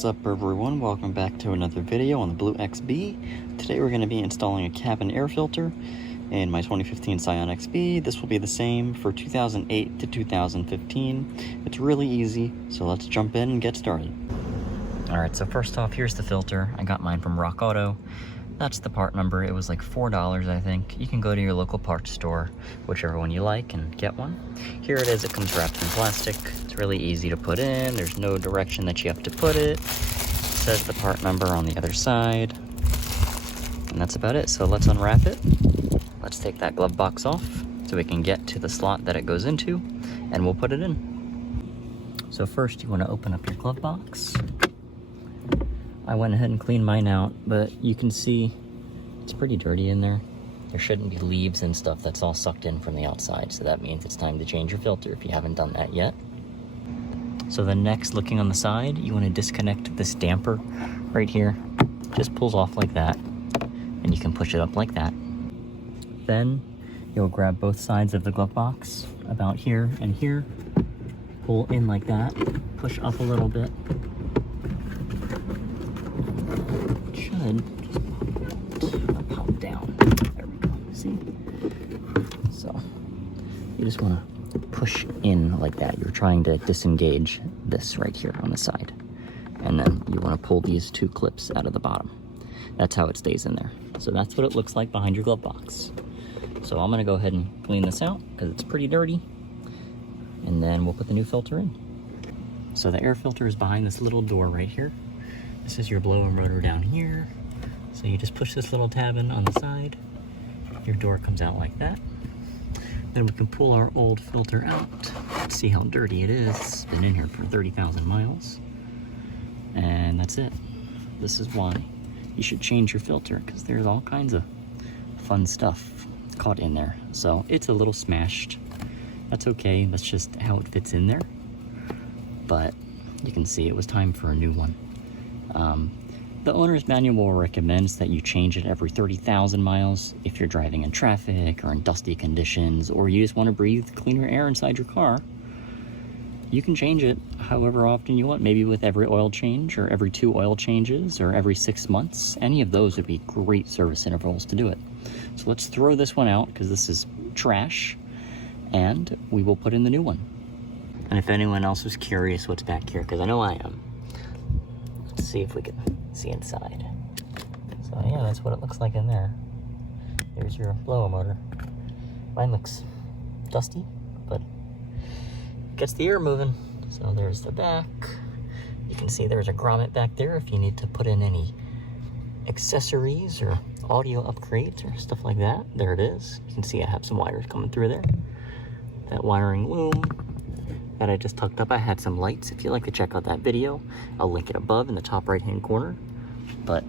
What's up everyone, welcome back to another video on the Blue XB. Today we're going to be installing a cabin air filter in my 2015 Scion XB. This will be the same for 2008 to 2015. It's really easy, so let's jump in and get started. Alright, so first off, here's the filter. I got mine from Rock Auto. That's the part number. It was like $4, I think. You can go to your local parts store, whichever one you like, and get one. Here it is. It comes wrapped in plastic. It's really easy to put in. There's no direction that you have to put it. It says the part number on the other side. And that's about it. So let's unwrap it. Let's take that glove box off so we can get to the slot that it goes into, and we'll put it in. So first, you want to open up your glove box. I went ahead and cleaned mine out, but you can see it's pretty dirty in there. There shouldn't be leaves and stuff. That's all sucked in from the outside, so that means it's time to change your filter if you haven't done that yet. So the next, looking on the side, you want to disconnect this damper right here. Just pulls off like that, and you can push it up like that. Then you'll grab both sides of the glove box, about here and here, pull in like that, push up a little bit. Just pop down. There we go. See? So you just want to push in like that. You're trying to disengage this right here on the side, and then you want to pull these two clips out of the bottom. That's how it stays in there. So that's what it looks like behind your glove box. So I'm going to go ahead and clean this out because it's pretty dirty, and then we'll put the new filter in. So the air filter is behind this little door right here. This is your blower motor down here. So you just push this little tab in on the side. Your door comes out like that. Then we can pull our old filter out. Let's see how dirty it is. It's been in here for 30,000 miles. And that's it. This is why you should change your filter, because there's all kinds of fun stuff caught in there. So it's a little smashed. That's okay. That's just how it fits in there. But you can see it was time for a new one. The owner's manual recommends that you change it every 30,000 miles if you're driving in traffic or in dusty conditions, or you just want to breathe cleaner air inside your car. You can change it however often you want, maybe with every oil change or every 2 oil changes or every 6 months. Any of those would be great service intervals to do it. So let's throw this one out because this is trash, and we will put in the new one. And if anyone else was curious what's back here, because I know I am, let's see if we can see inside. So yeah, that's what it looks like in there. There's your blower motor. Mine looks dusty, but gets the air moving. So there's the back. You can see there's a grommet back there if you need to put in any accessories or audio upgrades or stuff like that. There it is. You can see I have some wires coming through there. That wiring loom that I just tucked up. I had some lights. If you'd like to check out that video, I'll link it above in the top right hand corner. But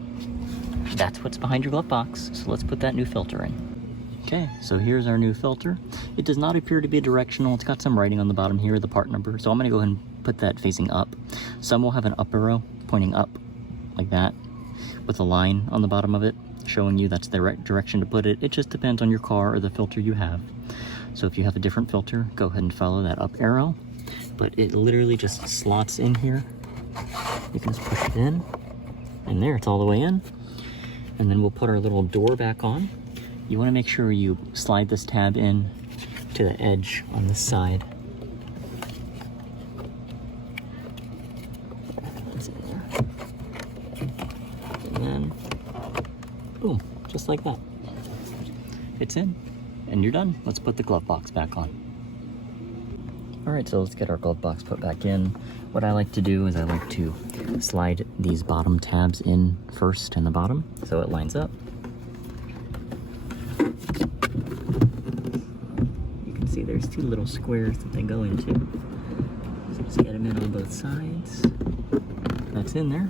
that's what's behind your glove box. So let's put that new filter in. Okay, so here's our new filter. It does not appear to be directional. It's got some writing on the bottom here, the part number. So I'm going to go ahead and put that facing up. Some will have an up arrow pointing up like that with a line on the bottom of it showing you that's the right direction to put it. It just depends on your car or the filter you have. So if you have a different filter, go ahead and follow that up arrow. But it literally just slots in here. You can just push it in, and there, it's all the way in. And then we'll put our little door back on. You want to make sure you slide this tab in to the edge on this side. That's in there. And then, boom, just like that. It's in, and you're done. Let's put the glove box back on. Alright, so let's get our glove box put back in. What I like to do is I like to slide these bottom tabs in first in the bottom so it lines up. You can see there's 2 little squares that they go into. So just get them in on both sides. That's in there.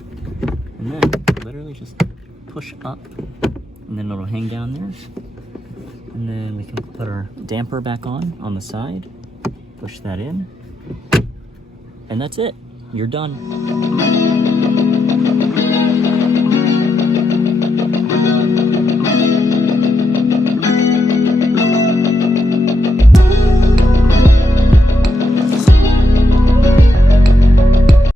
And then literally just push up, and then it'll hang down there. And then we can put our damper back on the side. Push that in, and that's it. You're done.